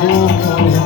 Oh, oh, oh.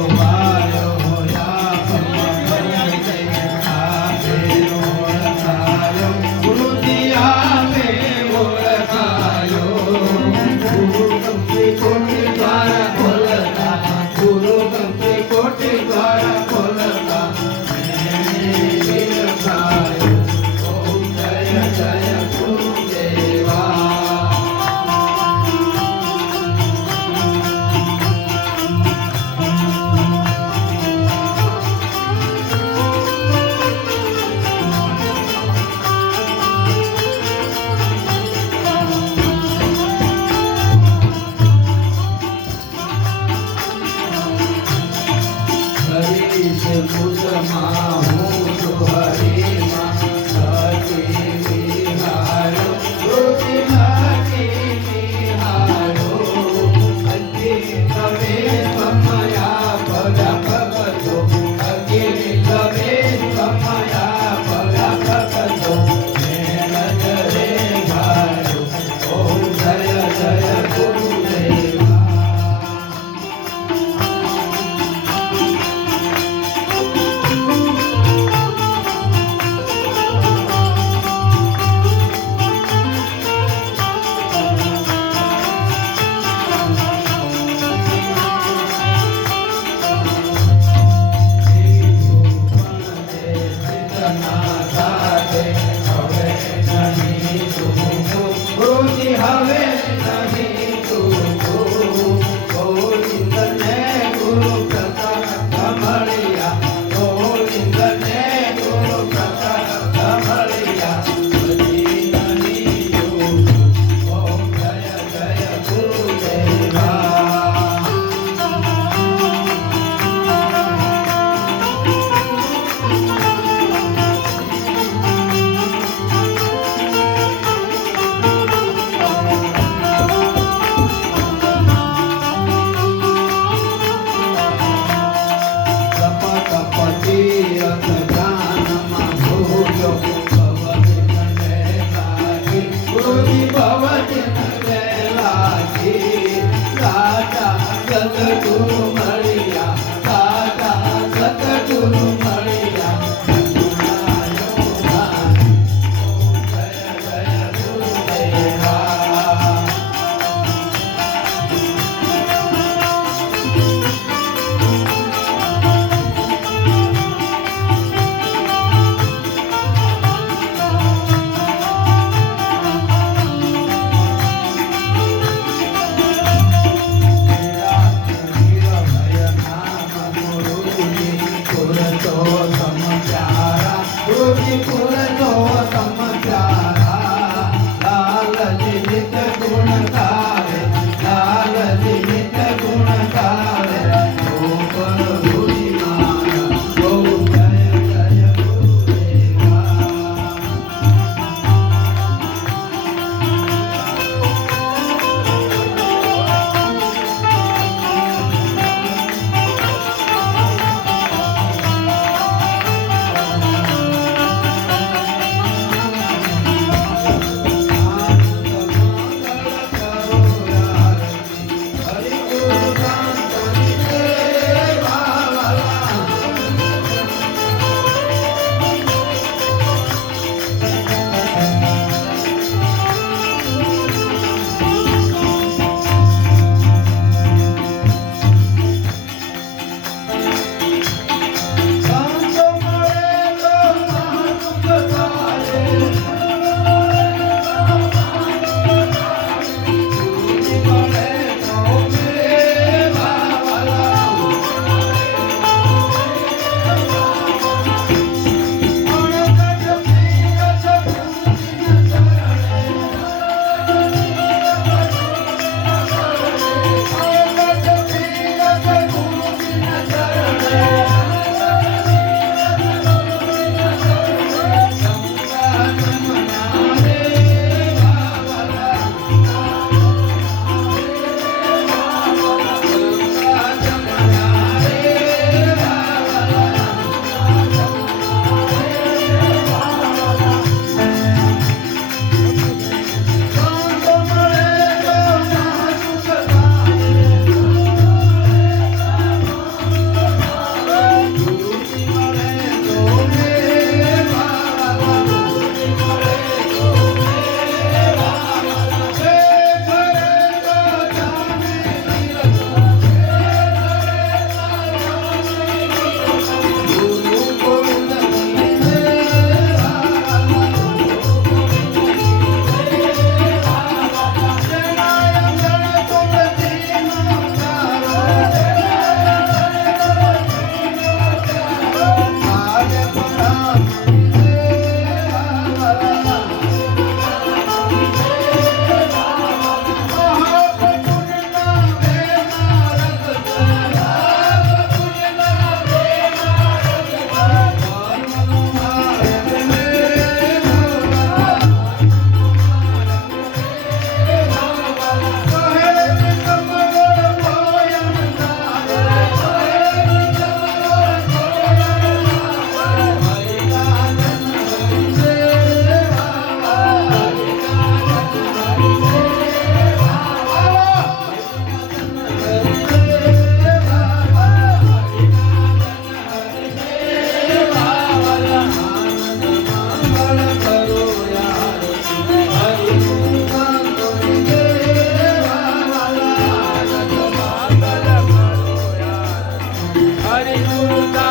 Thank you.